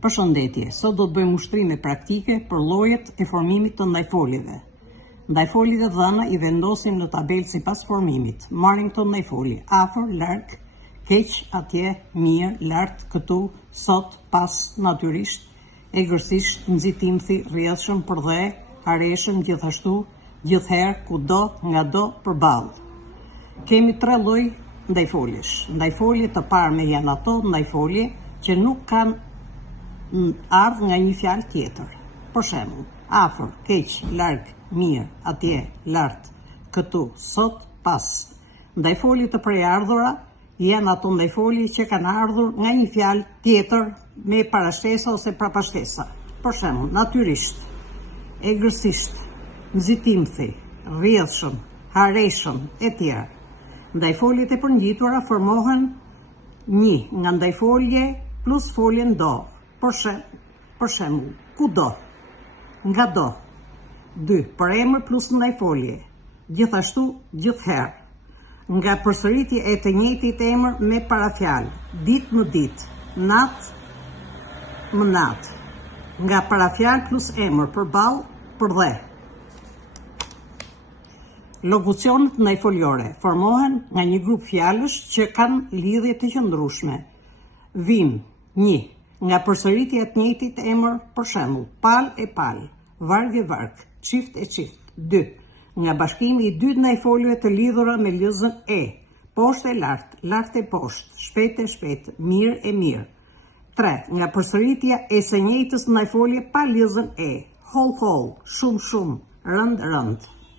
Përshëndetje, sot do të bëjmë ushtrime praktike për llojet e formimit të ndajfoljeve. Ndajfoljet e dhëna i vendosim në tabelë sipas formimit. Marrim këto ndajfolje: afër, larg, keq, atje, mirë, lart, këtu, sot, pas, natyrisht, egërsisht, nxitimthi, rrjedhshëm, përdhe, hareshëm, gjithashtu, gjithherë, kudo, ngado, përballë. Kemi 3 lloj ndajfoljesh. Ndajfolje të parme janë ato ndajfolje që nuk kanë ardhë nga një fjalë tjetër. Për shembull, afër, keq, larg, mirë, atje, lart, këtu, sot, pas. Ndajfoljet të prejardhura janë ato ndajfolje që kanë ardhur nga një fjalë tjetër me parashtesa ose prapashtesa. Për shembull, natyrisht, egërsisht, nxitimthi, rrjedhshëm, hareshëm, etj. Ndajfoljet e përngjitura formohen një nga ndajfolje plus foljen do. Për shembull, kudo, ngado. 2. Për emër plus ndajfolje. Gjithashtu, gjithherë. Nga përsëritje e të njëjtit emër me parafjalë. Ditë më ditë, natë më natë. Nga parafjalë plus emër përballë, përdhe. Lokucionet ndajfoljore formohen nga një grup fjalësh që kanë lidhje të qëndrueshme. Vim, 1. Nga përsëritja e të njëjtit emër, për shembull, pal e pal, varg e varg, çift e çift. 2. Nga bashkimi i 2 ndajfoljeve të lidhura me lëzën e, poshtë e lart e poshtë, shpejt e shpejt, mirë e mirë. 3. Nga përsëritja e së njëjtës ndajfolje pa lëzën e, holl, shumë, rënd.